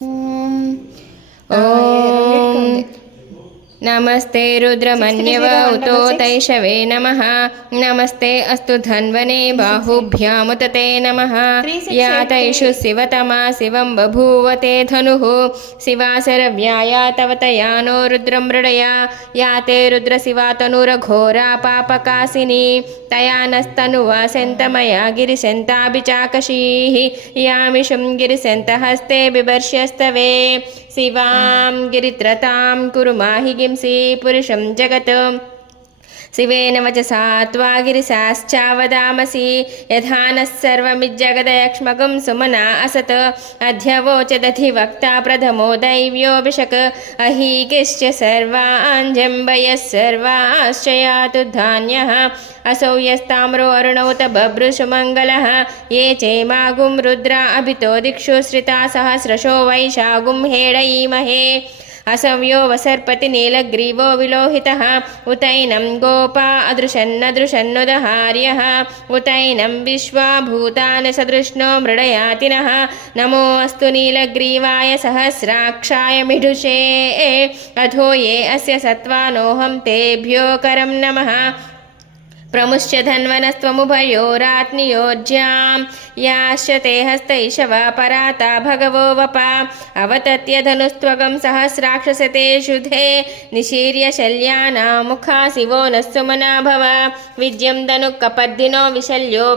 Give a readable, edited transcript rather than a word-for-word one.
ॐ नमस्ते रुद्रमन्यवौतो तैषवे नमः। नमस्ते अस्तु धन्वने बाहुभ्यामुत ते नमः। या तैषु शिवतमा शिवं बभूवते धनुः शिवा शरव्याया तव तया नो रुद्रं मृडया। या ते रुद्रशिवा तनुरघोरा पापकासिनी तया नस्तनुवा सेन्तमया गिरिसेन्ताभिचाकशीः। यामिषुं गिरिसेन्तहस्ते बिभर्ष्यस्तवे शिवां गिरित्रतां कुरु माहि गिंसि पुरुषं जगत्। शिवेन वचसा त्वा गिरिशाश्चावदामसि यथा नः सर्वमिज्जगदयक्ष्मकं सुमना असत्। अध्यवोचदधिवक्ता प्रथमो दैव्योऽभिषक् अहीकिश्च सर्वाञ्जम्बयः सर्वाश्च यातु धान्यः। असौ यस्ताम्रो अरुणौत बभ्रुषु मङ्गलः। ये चेमागुं रुद्रा अभितो दिक्षु श्रिता सहस्रशो वैशागुं हेडयीमहे। असव्यो वसर्पति नीलग्रीवो विलोहितः उतैनं गोपा अदृशन्नदृशन्नुदहार्यः। उतैनं विश्वा भूतानि सदृष्णो मृडयातिनः। नमो अस्तु नीलग्रीवाय सहस्राक्षाय मिढुषे अधो ये अस्य सत्त्वानोऽहं तेभ्यो करं नमः। प्रमुश्च धन्वनस्त्वमुभयोरात्नियोज्यां याश्च ते हस्तैषवा पराता भगवो वपा। अवतत्य धनुस्त्वगं सहस्राक्षसते शुधे निशीर्य शल्यानां मुखा शिवो नः सुमना भव। विद्यं धनुः कपर्दिनो विशल्यो